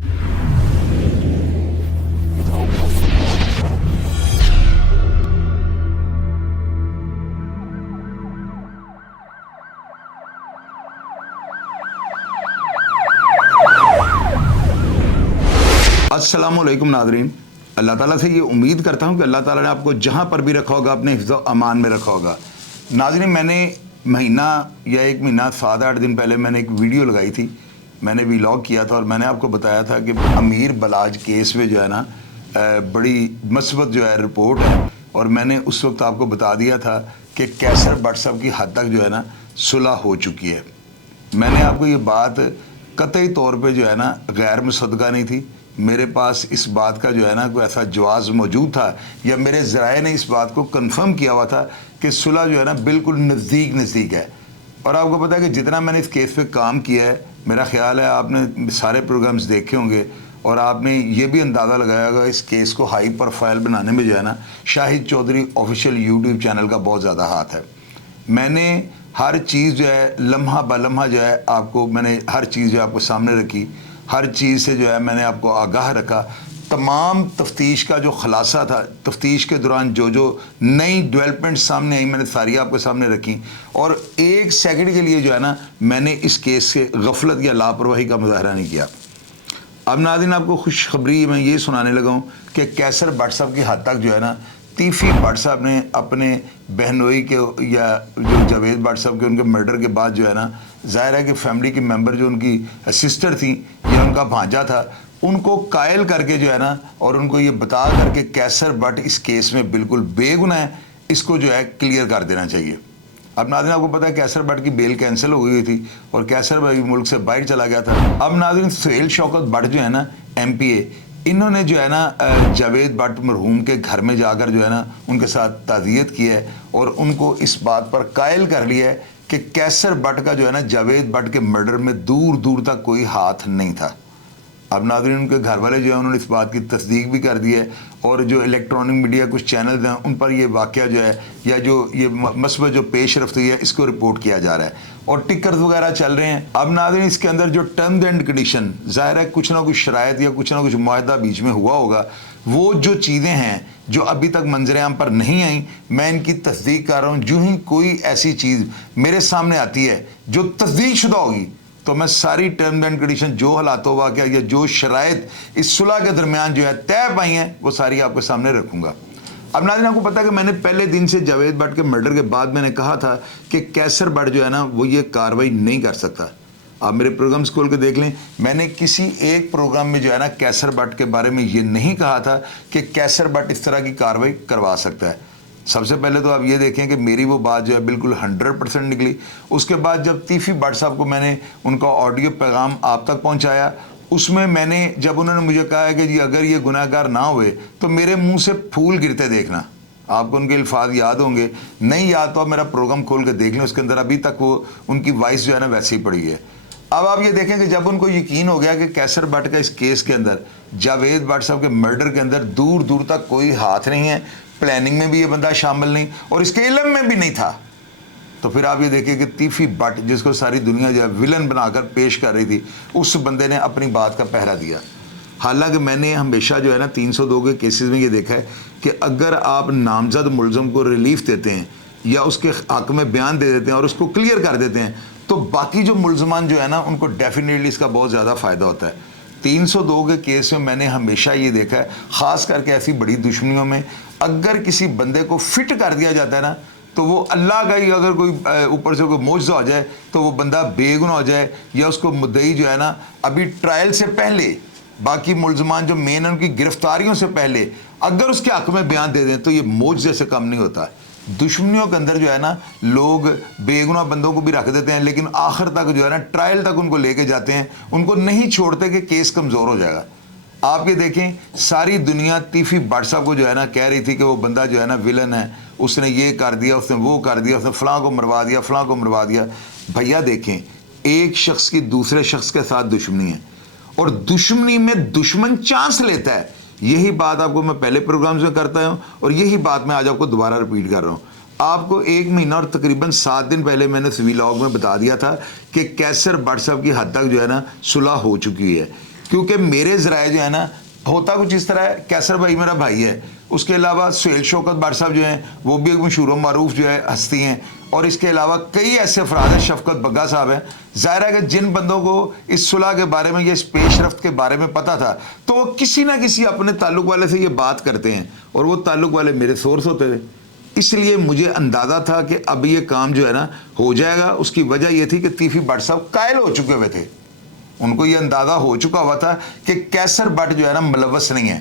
अस्सलामुअलैकुम नाज़रीन, अल्लाह ताला से ये उम्मीद करता हूँ कि अल्लाह ताला ने आपको जहाँ पर भी रखा होगा अपने हिफ्ज़ अमान में रखा होगा। नाज़रीन, मैंने महीना या 1 महीना 7-8 दिन पहले मैंने एक वीडियो लगाई थी, मैंने व्लॉग किया था और मैंने आपको बताया था कि अमीर बलाज केस में जो है ना बड़ी मस्बत जो है रिपोर्ट है, और मैंने उस वक्त आपको बता दिया था कि कैसर भट्ट साहब की हद तक जो है ना सुलह हो चुकी है। मैंने आपको ये बात कतई तौर पे जो है ना गैर मुसद्दक़ा नहीं थी, मेरे पास इस बात का जो है ना कोई ऐसा जवाज़ मौजूद था या मेरे ज़राए ने इस बात को कंफर्म किया हुआ था कि सुलह जो है ना बिल्कुल नज़दीक है। और आपको पता है कि जितना मैंने इस केस पे काम किया है, मेरा ख्याल है आपने सारे प्रोग्राम्स देखे होंगे और आपने ये भी अंदाज़ा लगाया होगा इस केस को हाई प्रोफाइल बनाने में जो है ना Shahid Chaudhary official YouTube channel का बहुत ज़्यादा हाथ है। मैंने हर चीज़ जो है लम्हा ब लम्हा जो है आपको मैंने हर चीज़ जो है आपको सामने रखी, हर चीज़ से जो है मैंने आपको आगाह रखा। तमाम तफ्तीश का जो खुलासा था, तफ्तीश के दौरान जो जो नई डेवलपमेंट सामने आई, मैंने सारी आपके सामने रखी और 1 सेकंड के लिए जो है ना मैंने इस केस से गफलत या लापरवाही का मुजाहरा नहीं किया। अब नाज़रीन, आपको खुशखबरी मैं ये सुनाने लगा हूँ कि कैसर भट्ट साहब की हद तक जो है ना तीफ़ी भट्ट साहब ने अपने बहनोई के या जो जावेद भट्ट साहब के उनके मर्डर के बाद जो है ना, ज़ाहिर है कि फैमिली के मेंबर जो उनकी सिस्टर थी या उनका भांजा था, उनको कायल करके जो है ना और उनको ये बता करके कैसर भट्ट इस केस में बिल्कुल बेगुनाह है, इसको जो है क्लियर कर देना चाहिए। अब नाज़रीन, आपको पता है कैसर भट्ट की बेल कैंसिल हो गई थी और कैसर भट्ट मुल्क से बाहर चला गया था। अब नाज़रीन, सुहेल शौकत भट्ट जो है ना MPA, इन्होंने जो है ना जावेद भट्ट मरहूम के घर में जाकर जो है ना उनके साथ ताज़ियत की है और उनको इस बात पर कायल कर लिया है कि कैसर भट्ट का जो है ना जावेद भट्ट के मर्डर में दूर दूर तक कोई हाथ नहीं था। अब नाज़रीन, उनके घर वाले जो है उन्होंने इस बात की तस्दीक भी कर दी है और जो इलेक्ट्रॉनिक मीडिया कुछ चैनल्स हैं उन पर ये वाक़या जो है या जो ये मसबत जो पेश रफ्त हुई है इसको रिपोर्ट किया जा रहा है और टिकर्स वगैरह चल रहे हैं। अब नाज़रीन, इसके अंदर जो टर्म्स एंड कंडीशन, ज़ाहिर है कुछ ना कुछ शराइत या कुछ ना कुछ मुआहदा बीच में हुआ होगा, वो जो चीज़ें हैं जो अभी तक मंजर-ए-आम पर नहीं आई, मैं इनकी तस्दीक कर रहा हूँ। जो ही कोई ऐसी चीज़ मेरे सामने आती है जो तस्दीक शुदा होगी तो मैं सारी टर्म्स एंड कंडीशन, जो हालात वाक़या या जो शराइत इस सुलह के दरमियान जो है तय पाई हैं, वो सारी आपके सामने रखूँगा। अब नाज़रीन, आपको पता है कि मैंने पहले दिन से जावेद भट्ट के मर्डर के बाद मैंने कहा था कि कैसर भट्ट जो है ना वो ये कार्रवाई नहीं कर सकता। आप मेरे प्रोग्राम्स खोल के देख लें, मैंने किसी एक प्रोग्राम में जो है ना कैसर भट्ट के बारे में ये नहीं कहा था कि कैसर भट्ट इस तरह की कार्रवाई करवा सकता है। सबसे पहले तो आप ये देखें कि मेरी वो बात जो है बिल्कुल 100% निकली। उसके बाद जब तीफ़ी भट्ट साहब को मैंने उनका ऑडियो पैगाम आप तक पहुंचाया, उसमें मैंने जब उन्होंने मुझे कहा है कि जी अगर ये गुनाहगार ना हुए तो मेरे मुंह से फूल गिरते देखना, आपको उनके अल्फाज याद होंगे, नहीं याद तो आप मेरा प्रोग्राम खोल के देख लें, उसके अंदर अभी तक वो उनकी वॉइस जो है ना वैसे ही पड़ी है। अब आप ये देखें कि जब उनको यकीन हो गया कि कैसर भट्ट का इस केस के अंदर, जावेद भट्ट साहब के मर्डर के अंदर दूर दूर तक कोई हाथ नहीं है, प्लानिंग में भी ये बंदा शामिल नहीं और इसके इल्म में भी नहीं था, तो फिर आप ये देखिए कि तीफ़ी भट्ट जिसको सारी दुनिया जो है विलन बनाकर पेश कर रही थी, उस बंदे ने अपनी बात का पहरा दिया। हालांकि मैंने हमेशा जो है ना 302 के केसेस में ये देखा है कि अगर आप नामजद मुलज़म को रिलीफ देते हैं या उसके हक़ में बयान दे देते हैं और उसको क्लियर कर देते हैं तो बाकी जो मुलज़मान जो है ना उनको डेफिनेटली इसका बहुत ज़्यादा फ़ायदा होता है। 302 के केस में मैंने हमेशा ये देखा है, ख़ास करके ऐसी बड़ी दुश्मनियों में, अगर किसी बंदे को फिट कर दिया जाता है ना तो वो अल्लाह का ही अगर कोई ऊपर से कोई मौजज़ा हो जाए तो वो बंदा बेगुनाह हो जाए या उसको मुद्दई जो है ना अभी ट्रायल से पहले, बाकी मुलज़मान जो मेन है उनकी गिरफ्तारियों से पहले अगर उसके हक़ में बयान दे दें तो ये मौजज़े से कम नहीं होता। दुश्मनियों के अंदर जो है ना लोग बेगुनाह बंदों को भी रख देते हैं, लेकिन आखिर तक जो है ना ट्रायल तक उनको लेके जाते हैं, उनको नहीं छोड़ते कि केस कमज़ोर हो जाएगा। आप ये देखें, सारी दुनिया तीफ़ी भट्ट साहब को जो है ना कह रही थी कि वो बंदा जो है ना विलन है, उसने ये कर दिया, उसने वो कर दिया, उसने फ़लाँ को मरवा दिया, फ़लाँ को मरवा दिया। भैया देखें, एक शख्स की दूसरे शख्स के साथ दुश्मनी है और दुश्मनी में दुश्मन चांस लेता है। यही बात आपको मैं पहले प्रोग्राम्स में करता हूँ और यही बात मैं आज आपको दोबारा रिपीट कर रहा हूँ। आपको 1 महीना और तकरीबन 7 दिन पहले मैंने इस व्लॉग में बता दिया था कि कैसर भट्ट साहब की हद तक जो है ना सुलह हो चुकी है। کیونکہ میرے ذرائع جو ہے نا ہوتا کچھ اس طرح ہے. کیسر بھائی میرا بھائی ہے, اس کے علاوہ سہیل شوکت بٹ صاحب جو ہیں وہ بھی ایک مشہور و معروف جو ہے ہستی ہیں, اور اس کے علاوہ کئی ایسے افراد ہیں, شفقت بگا صاحب ہیں. ظاہر ہے کہ جن بندوں کو اس صلح کے بارے میں, یہ اس پیش رفت کے بارے میں پتہ تھا, تو وہ کسی نہ کسی اپنے تعلق والے سے یہ بات کرتے ہیں, اور وہ تعلق والے میرے سورس ہوتے تھے. اس لیے مجھے اندازہ تھا کہ اب یہ کام جو ہے نا ہو جائے گا. اس کی وجہ یہ تھی کہ تیفی بٹ صاحب قائل ہو چکے ہوئے تھے, ان کو یہ اندازہ ہو چکا ہوا تھا کہ کیسر بٹ جو ہے نا ملوث نہیں ہے.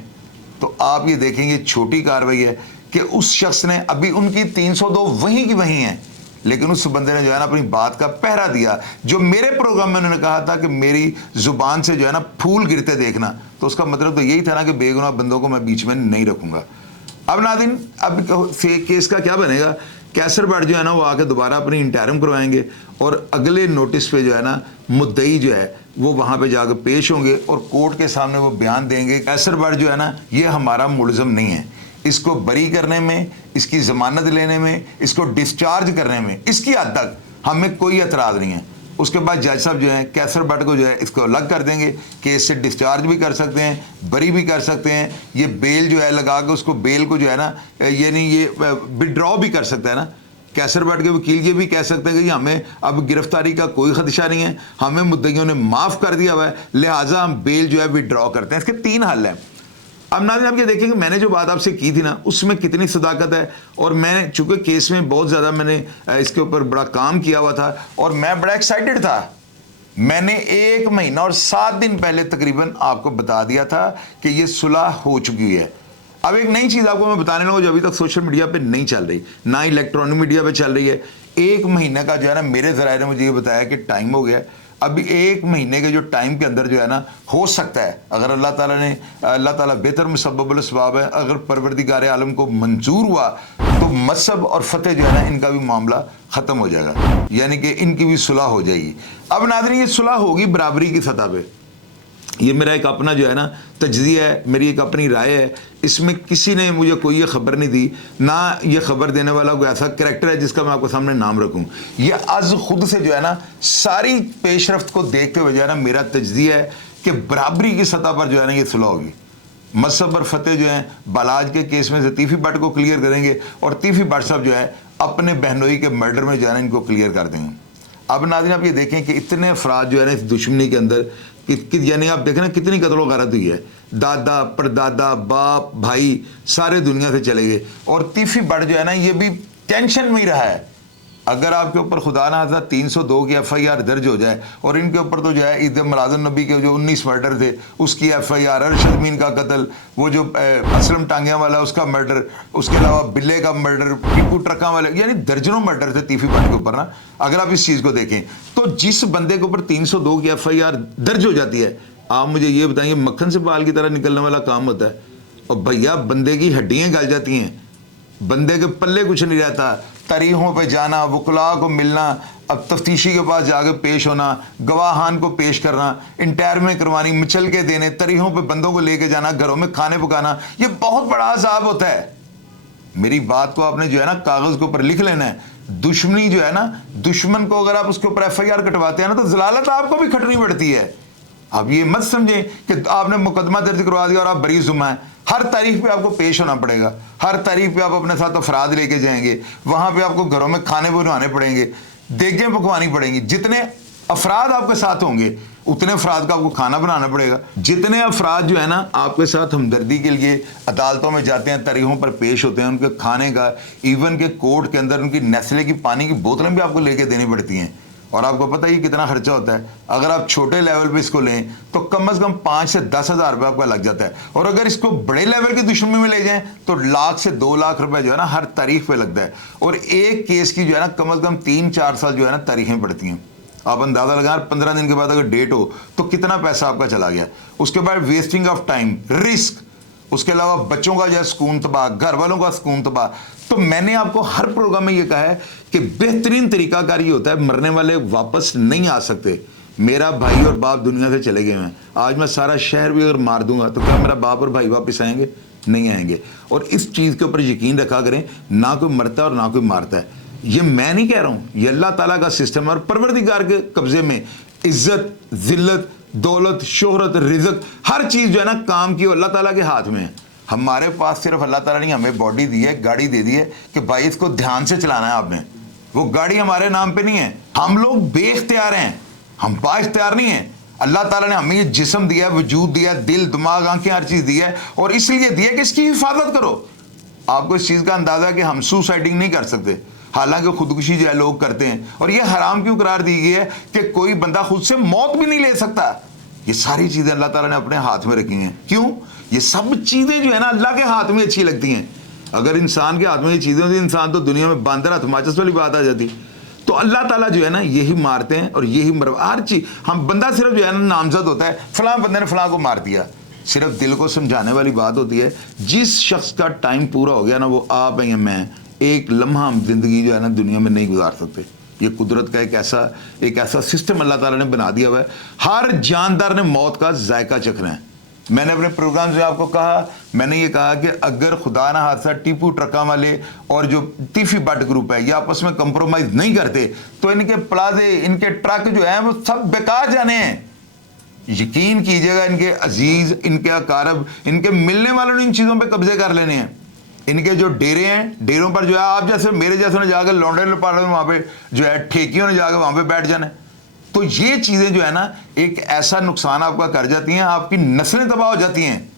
تو آپ یہ دیکھیں گے چھوٹی کارروائی ہے کہ اس شخص نے, ابھی ان کی 302 وہیں کی وہیں ہیں, لیکن اس بندے نے جو ہے نا اپنی بات کا پہرا دیا. جو میرے پروگرام میں انہوں نے کہا تھا کہ میری زبان سے جو ہے نا پھول گرتے دیکھنا, تو اس کا مطلب تو یہی تھا نا کہ بے گناہ بندوں کو میں بیچ میں نہیں رکھوں گا. اب ناظرین, اب کیس کا کیا بنے گا؟ کیسر بٹ جو ہے نا وہ آ کے دوبارہ اپنی انٹرم کروائیں گے, اور اگلے نوٹس پہ جو ہے نا مدعی جو ہے وہ وہاں پہ جا کے پیش ہوں گے, اور کورٹ کے سامنے وہ بیان دیں گے. کیسر بٹ جو ہے نا یہ ہمارا ملزم نہیں ہے, اس کو بری کرنے میں, اس کی ضمانت لینے میں, اس کو ڈسچارج کرنے میں, اس کی حد تک ہمیں کوئی اعتراض نہیں ہے. اس کے بعد جج صاحب جو ہیں کیسر بٹ کو جو ہے اس کو الگ کر دیں گے کہ اس سے ڈسچارج بھی کر سکتے ہیں, بری بھی کر سکتے ہیں. یہ بیل جو ہے لگا کے اس کو بیل کو جو ہے نا یعنی یہ وڈرا بھی کر سکتا ہے نا. کیسر بٹ کے وکیل یہ بھی کہہ سکتے ہیں کہ ہمیں اب گرفتاری کا کوئی خدشہ نہیں ہے, ہمیں مدعیوں نے معاف کر دیا ہوا ہے, لہٰذا ہم بیل جو ہے وڈرا کرتے ہیں. اس کے 3 حل ہیں. اب ناظرین آپ یہ دیکھیں کہ میں نے جو بات آپ سے کی تھی نا اس میں کتنی صداقت ہے, اور میں چونکہ کیس میں بہت زیادہ میں نے اس کے اوپر بڑا کام کیا ہوا تھا, اور میں بڑا ایکسائٹڈ تھا. میں نے 1 مہینہ اور 7 دن پہلے تقریباً آپ کو بتا دیا تھا کہ یہ صلح ہو چکی ہے. اب ایک نئی چیز آپ کو میں بتانے لگا جو ابھی تک سوشل میڈیا پہ نہیں چل رہی, نہ الیکٹرانک میڈیا پہ چل رہی ہے. 1 مہینہ کا جو ہے نا میرے ذرائع نے مجھے یہ بتایا کہ ٹائم ہو گیا. ابھی 1 مہینے کے جو ٹائم کے اندر جو ہے نا ہو سکتا ہے, اگر اللہ تعالیٰ بہتر مسبب الاسباب ہے, اگر پروردگار عالم کو منظور ہوا تو مذہب اور فتح جو ہے نا ان کا بھی معاملہ ختم ہو جائے گا, یعنی کہ ان کی بھی صلح ہو جائے گی. اب ناظرین یہ صلح ہوگی برابری کی سطح پہ. یہ میرا ایک اپنا جو ہے نا تجزیہ ہے, میری ایک اپنی رائے ہے. اس میں کسی نے مجھے کوئی یہ خبر نہیں دی, نہ یہ خبر دینے والا کوئی ایسا کریکٹر ہے جس کا میں آپ کو سامنے نام رکھوں. یہ از خود سے جو ہے نا ساری پیش رفت کو دیکھتے ہوئے جو ہے نا میرا تجزیہ ہے کہ برابری کی سطح پر جو ہے نا یہ صلح ہوگی. مذہب اور فتح جو ہیں بالاج کے کیس میں سے تیفی بٹ کو کلیئر کریں گے, اور تیفی بٹ صاحب جو ہے اپنے بہنوئی کے مرڈر میں جو ہے نا ان کو کلیئر کر دیں گے. اب ناظرین آپ یہ دیکھیں کہ اتنے افراد جو ہے نا اس دشمنی کے اندر, یعنی آپ دیکھیں نا کتنی قتل و غارت ہوئی ہے, دادا پردادا باپ بھائی سارے دنیا سے چلے گئے. اور تیفی بٹ جو ہے نا یہ بھی ٹینشن میں ہی رہا ہے. اگر آپ کے اوپر خدا نہ خاصہ 302 کی FIR درج ہو جائے, اور ان کے اوپر تو جو ہے عید میلاد النبی کے جو 19 مرڈر تھے اس کی FIR, ارشد امین کا قتل, وہ جو اسلم ٹانگیاں والا اس کا مرڈر, اس کے علاوہ بلے کا مرڈر, ٹیپو ٹرکاں والے, یعنی درجنوں مرڈر تھے تیفی بٹ کے اوپر نا. اگر آپ اس چیز کو دیکھیں تو جس بندے کے اوپر 302 کی FIR درج ہو جاتی ہے, آپ مجھے یہ بتائیں مکھن سے بال کی طرح نکلنے والا کام ہوتا ہے. اور بھیا بندے کی ہڈیاں گل جاتی ہیں, بندے کے پلے کچھ نہیں رہتا. تاریخوں پہ جانا, وکلاء کو ملنا, اب تفتیشی کے پاس جا کے پیش ہونا, گواہان کو پیش کرنا, انٹرمیں کروانی, مچل کے دینے, تاریخوں پہ بندوں کو لے کے جانا, گھروں میں کھانے پکانا, یہ بہت بڑا عذاب ہوتا ہے. میری بات کو آپ نے جو ہے نا کاغذ کے اوپر لکھ لینا ہے. دشمنی جو ہے نا, دشمن کو اگر آپ اس کے اوپر FIR کٹواتے ہیں نا تو ضلالت آپ کو بھی کھٹنی پڑتی ہے. اب یہ مت سمجھیں کہ آپ نے مقدمہ درج کروا دیا اور آپ بری ذمہ ہیں. ہر تاریخ پہ آپ کو پیش ہونا پڑے گا, ہر تاریخ پہ آپ اپنے ساتھ افراد لے کے جائیں گے, وہاں پہ آپ کو گھروں میں کھانے بنوانے پڑیں گے, دیگیں پکوانی پڑیں گی. جتنے افراد آپ کے ساتھ ہوں گے اتنے افراد کا آپ کو کھانا بنانا پڑے گا. جتنے افراد جو ہے نا آپ کے ساتھ ہمدردی کے لیے عدالتوں میں جاتے ہیں, تاریخوں پر پیش ہوتے ہیں, ان کے کھانے کا, ایون کہ کورٹ کے اندر ان کی نیسلے کی پانی کی بوتلیں بھی آپ کو لے کے دینی پڑتی ہیں. اور آپ کو پتہ ہی کتنا خرچہ ہوتا ہے. اگر آپ چھوٹے لیول پہ اس کو لیں تو کم از کم 5 سے 10 ہزار روپے آپ کا لگ جاتا ہے, اور اگر اس کو بڑے لیول کی دشمنی میں لے جائیں تو 1 لاکھ سے 2 لاکھ روپے جو ہے نا ہر تاریخ پہ لگتا ہے. اور ایک کیس کی جو ہے نا کم از کم 3-4 سال جو ہے نا تاریخیں پڑتی ہیں. آپ اندازہ لگائیں 15 دن کے بعد اگر ڈیٹ ہو تو کتنا پیسہ آپ کا چلا گیا. اس کے بعد ویسٹنگ آف ٹائم, رسک, اس کے علاوہ بچوں کا جو ہے سکون تباہ, گھر والوں کا سکون تباہ. تو میں نے آپ کو ہر پروگرام میں یہ کہا ہے کہ بہترین طریقہ کار یہ ہوتا ہے, مرنے والے واپس نہیں آ سکتے. میرا بھائی اور باپ دنیا سے چلے گئے ہیں, آج میں سارا شہر بھی اگر مار دوں گا تو کیا میرا باپ اور بھائی واپس آئیں گے؟ نہیں آئیں گے. اور اس چیز کے اوپر یقین رکھا کریں, نہ کوئی مرتا ہے اور نہ کوئی مارتا ہے. یہ میں نہیں کہہ رہا ہوں, یہ اللہ تعالیٰ کا سسٹم ہے, اور پروردگار کے قبضے میں عزت, ذلت, दौलत, शोहरत, रिज़्क, हर चीज़ जो है ना काम की अल्लाह ताला के हाथ में है। हमारे पास सिर्फ अल्लाह ताला ने हमें बॉडी दी है, गाड़ी दे दी है कि भाई इसको ध्यान से चलाना है आपने। वो गाड़ी हमारे नाम पे नहीं है, हम लोग बेख्तियार हैं, हम बाइख्तियार नहीं हैं। अल्लाह ताला ने हमें ये जिस्म दिया है, वजूद दिया है, दिल, दिमाग, आंखें, हर चीज़ दी है, और इसलिए दिया कि इसकी हिफाजत करो। आपको इस चीज़ का अंदाज़ा है कि हम सुसाइडिंग नहीं कर सकते, हालांकि खुदकुशी जो है लोग करते हैं, और ये हराम क्यों करार दी गई है कि कोई बंदा खुद से मौत भी नहीं ले सकता। ये सारी चीज़ें अल्लाह ताला ने अपने हाथ में रखी हैं। क्यों? ये सब चीज़ें जो है ना अल्लाह के हाथ में अच्छी लगती हैं। अगर इंसान के हाथ में ये चीज़ें होती, इंसान तो दुनिया में बांदर हाथ माचिस वाली बात आ जाती। तो अल्लाह ताला जो है ना यही मारते हैं और यही हर चीज़। हम बंदा सिर्फ जो है ना नामजद होता है, फलां बंदे ने फलां को मार दिया, सिर्फ दिल को समझाने वाली बात होती है। जिस शख्स का टाइम पूरा हो गया ना, वो आप हैं या मैं, एक लम्हा हम जिंदगी जो है ना दुनिया में नहीं गुजार सकते। ये कुदरत का एक ऐसा सिस्टम अल्लाह ताला ने बना दिया हुआ है। हर जानदार ने मौत का जायका चखना है। मैंने अपने प्रोग्राम से आपको कहा, मैंने ये कहा कि अगर खुदा ना हादसा टीपू ट्रका वाले और जो तीफी बट ग्रुप है ये आपस में कंप्रोमाइज नहीं करते तो इनके प्लाजे, इनके ट्रक जो है वो सब बेकार जाने हैं। यकीन कीजिएगा, इनके अजीज, इनके अकारब, इनके मिलने वालों ने इन चीज़ों पे कब्जे कर लेने हैं। इनके जो डेरे हैं, डेरों पर जो है आप जैसे मेरे जैसे ने जाकर लौंडे लपाड़े वहाँ पे जो है ठेकियों ने जाकर वहाँ पे बैठ जाना है। तो ये चीज़ें जो है ना एक ऐसा नुकसान आपका कर जाती हैं, आपकी नस्लें तबाह हो जाती हैं।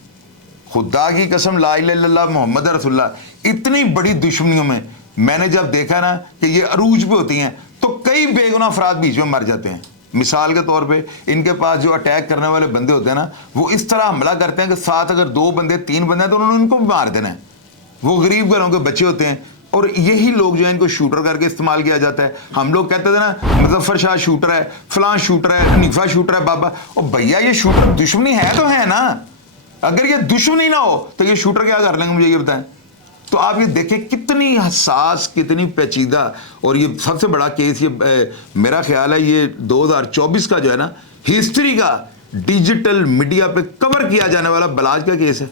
खुदा की कसम, ला इलाहा इल्लल्लाह मोहम्मद रसूलुल्लाह, इतनी बड़ी दुश्मनियों में मैंने जब देखा ना कि ये अरूज पे होती हैं तो कई बेगुनाह अफराद बीच में मर जाते हैं। मिसाल के तौर पे इनके पास जो अटैक करने वाले बंदे होते हैं ना, वो इस तरह हमला करते हैं कि साथ अगर 2 बंदे 3 बंदे हैं तो उन्होंने उनको मार देना है। वो गरीब घरों के बच्चे होते हैं और यही लोग जो है इनको शूटर करके इस्तेमाल किया जाता है। हम लोग कहते थे ना मुजफ्फर शाह शूटर है, फलां शूटर है, हनीफा शूटर है, बाबा। और भैया ये शूटर दुश्मनी है तो है ना, अगर ये दुश्मनी ना हो तो ये शूटर क्या कर लेंगे, मुझे ये बताएं। तो आप ये देखें कितनी हसास, कितनी पेचीदा, और ये सबसे बड़ा केस ये मेरा ख्याल है ये 2024 का जो है ना हिस्ट्री का डिजिटल मीडिया पे कवर किया जाने वाला बलाज का केस है।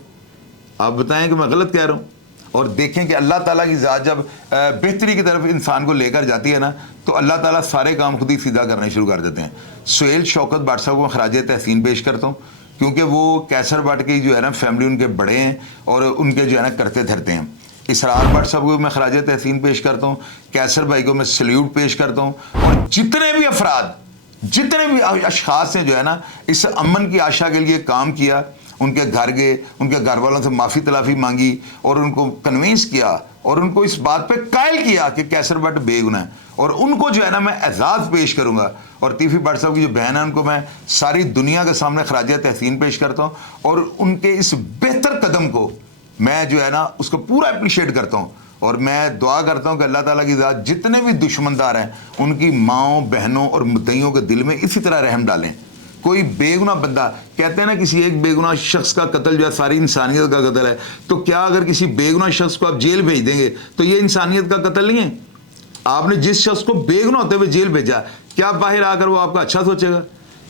आप बताएं कि मैं गलत कह रहा हूँ? और देखें कि अल्लाह ताला की ज़ात जब बेहतरी की तरफ इंसान को लेकर जाती है ना तो अल्लाह ताला सारे काम खुद ही सीधा करने शुरू कर देते हैं। सुहेल शौकत भट्ट साहब को मैं खराज तहसीन पेश करता हूँ, क्योंकि वो कैसर भट्ट की जो है ना फैमिली उनके बड़े हैं और उनके जो है ना करते धरते हैं। इसरार भट्ट साहब को मैं खराज तहसीन पेश करता हूँ, कैसर भाई को मैं सल्यूट पेश करता हूँ, और जितने भी अफराद, जितने भी अशखास ने जो है ना इस अमन की आशा के लिए काम किया, उनके घर गए, उनके घर वालों से माफ़ी तलाफ़ी मांगी और उनको कन्विंस किया और उनको इस बात पे कायल किया कि कैसर भट्ट बेगुनाह है, और उनको जो है ना मैं एजाज़ पेश करूँगा। और तीफी भट्ट साहब की जो बहन है उनको मैं सारी दुनिया के सामने खराज तहसीन पेश करता हूँ, और उनके इस बेहतर कदम को मैं जो है ना उसको पूरा अप्रिशिएट करता हूँ। और मैं दुआ करता हूँ कि अल्लाह ताला की ज़ात जितने भी दुश्मनदार हैं उनकी माँओं, बहनों और मुद्दइयों के दिल में इसी तरह रहम डालें। कोई बेगुनाह बंदा, कहते हैं ना किसी एक बेगुनाह शख्स का कत्ल जो है सारी इंसानियत का कत्ल है, तो क्या अगर किसी बेगुनाह शख्स को आप जेल भेज देंगे तो ये इंसानियत का कत्ल नहीं है? आपने जिस शख्स को बेगुनाह होते हुए जेल भेजा, क्या बाहर आकर वो आपका अच्छा सोचेगा?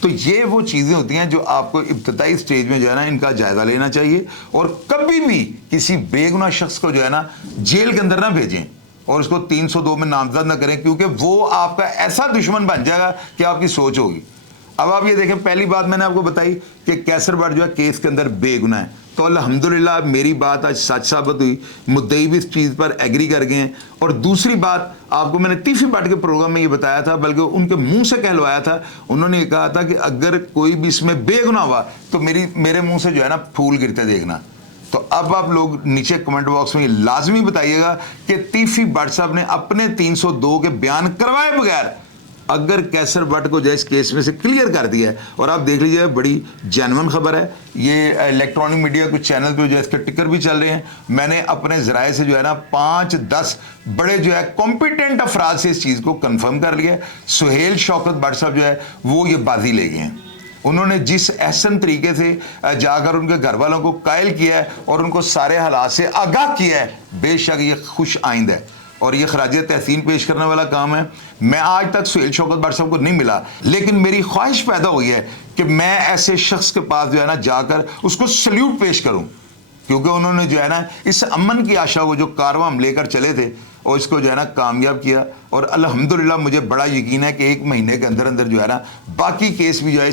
तो ये वो चीज़ें होती हैं जो आपको इब्तदाई स्टेज में जो है ना इनका जायज़ा लेना चाहिए, और कभी भी किसी बेगुनाह शख्स को जो है ना जेल के अंदर ना भेजें और उसको 302 में नामजद ना करें, क्योंकि वो आपका ऐसा दुश्मन बन जाएगा कि आपकी सोच होगी। अब आप ये देखें, पहली बात मैंने आपको बताई कि कैसर भट्ट जो है केस के अंदर बेगुनाह है, तो अल्हम्दुलिल्लाह मेरी बात आज सच साबित हुई, मुद्दई भी इस चीज़ पर एग्री कर गए हैं। और दूसरी बात आपको मैंने तीफी भट्ट के प्रोग्राम में ये बताया था, बल्कि उनके मुंह से कहलवाया था, उन्होंने ये कहा था कि अगर कोई भी इसमें बेगुनाह हुआ तो मेरे मुंह से जो है ना फूल गिरते देखना। तो अब आप लोग नीचे कमेंट बॉक्स में लाजमी बताइएगा कि तीफी भट्ट साहब ने अपने 302 के बयान करवाए बगैर अगर कैसर भट्ट को जो इस केस में से क्लियर कर दिया है, और आप देख लीजिए बड़ी जेन्युइन खबर है, ये इलेक्ट्रॉनिक मीडिया कुछ चैनल पे जो है इसके टिकर भी चल रहे हैं। मैंने अपने ज़राए से जो है ना 5-10 बड़े जो है कॉम्पिटेंट अफराद से इस चीज़ को कंफर्म कर लिया। सुहेल शौकत भट्ट साहब जो है वो ये बाजी ले गए हैं। उन्होंने जिस एहसन तरीके से जाकर उनके घर वालों को कायल किया है और उनको सारे हालात से आगाह किया है, बेशक ये खुश आइंद है और ये खराज तहसीन पेश करने वाला काम है। मैं आज तक सुहेल शौकत भट्ट साहब को नहीं मिला, लेकिन मेरी ख्वाहिश पैदा हुई है कि मैं ऐसे शख्स के पास जो है ना जाकर उसको सल्यूट पेश करूं, क्योंकि उन्होंने जो है ना इस अमन की आशा को जो कारवां हम लेकर चले थे, اور اس کو جو ہے نا کامیاب کیا، اور الحمدللہ مجھے بڑا یقین ہے کہ 1 مہینے کے اندر اندر جو ہے نا باقی کیس بھی جو ہے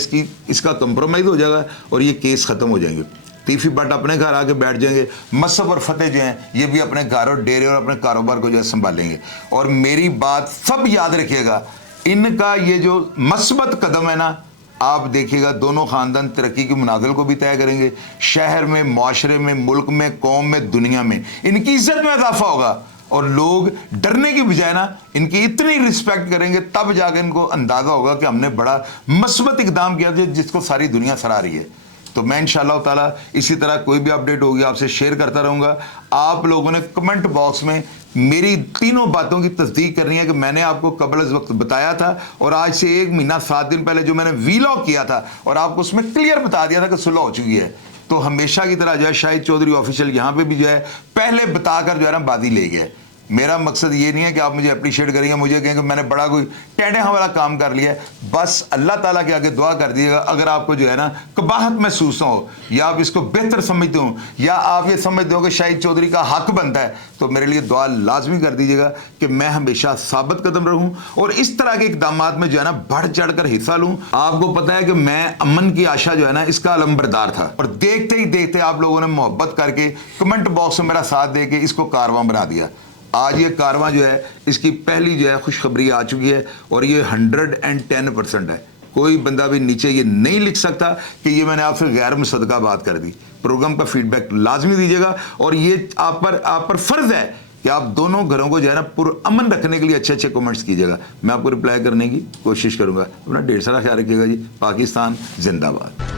اس کا کمپرومائز ہو جائے گا اور یہ کیس ختم ہو جائیں گے۔ تیفی بٹ اپنے گھر آ کے بیٹھ جائیں گے، مصب اور فتح جو ہیں یہ بھی اپنے گھر اور ڈیرے اور اپنے کاروبار کو جو ہے سنبھالیں گے۔ اور میری بات سب یاد رکھیے گا، ان کا یہ جو مثبت قدم ہے نا، آپ دیکھیے گا دونوں خاندان ترقی کی منازل کو بھی طے کریں گے، شہر میں، معاشرے میں، ملک میں، قوم میں، دنیا میں ان کی عزت میں اضافہ ہوگا، اور لوگ ڈرنے کی بجائے نا ان کی اتنی رسپیکٹ کریں گے، تب جا کے ان کو اندازہ ہوگا کہ ہم نے بڑا مثبت اقدام کیا جس کو ساری دنیا سراہ رہی ہے۔ تو میں انشاءاللہ تعالیٰ اسی طرح کوئی بھی اپڈیٹ ہوگی آپ سے شیئر کرتا رہوں گا۔ آپ لوگوں نے کمنٹ باکس میں میری تینوں باتوں کی تصدیق کرنی ہے کہ میں نے آپ کو قبل از وقت بتایا تھا، اور آج سے 1 مہینہ 7 دن پہلے جو میں نے ویلاگ کیا تھا اور آپ کو اس میں کلیئر بتا دیا تھا کہ صلح ہو چکی ہے۔ تو ہمیشہ کی طرح جو ہے شاہد چودھری آفیشیل یہاں پہ بھی جو ہے پہلے بتا کر جو ہے نا بازی لے گئے۔ میرا مقصد یہ نہیں ہے کہ آپ مجھے اپریشیٹ کریں گے، مجھے کہیں کہ میں نے بڑا کوئی ٹینڈے والا کام کر لیا ہے۔ بس اللہ تعالیٰ کے آگے دعا کر دیجیے گا، اگر آپ کو جو ہے نا قباحت محسوس نہ ہو، یا آپ اس کو بہتر سمجھتے ہوں، یا آپ یہ سمجھتے ہو کہ شاہد چودھری کا حق بنتا ہے، تو میرے لیے دعا لازمی کر دیجیے گا کہ میں ہمیشہ ثابت قدم رہوں اور اس طرح کے اقدامات میں جو ہے نا بڑھ چڑھ کر حصہ لوں۔ آپ کو پتہ ہے کہ میں امن کی آشا جو ہے نا اس کا علمبردار تھا، اور دیکھتے ہی دیکھتے آپ لوگوں نے محبت کر کے کمنٹ باکس میں میرا ساتھ دے کے اس کو کارواں بنا دیا۔ آج یہ کارواں جو ہے اس کی پہلی جو ہے خوشخبری آ چکی ہے، اور یہ 110% ہے۔ کوئی بندہ بھی نیچے یہ نہیں لکھ سکتا کہ یہ میں نے آپ سے غیر مصدقہ بات کر دی۔ پروگرام کا فیڈ بیک لازمی دیجیے گا، اور یہ آپ پر فرض ہے کہ آپ دونوں گھروں کو جو ہے نا پرامن رکھنے کے لیے اچھے اچھے کمنٹس کیجیے گا۔ میں آپ کو رپلائی کرنے کی کوشش کروں گا۔ اپنا ڈھیر سارا خیال رکھیے گا جی۔ پاکستان زندہ باد۔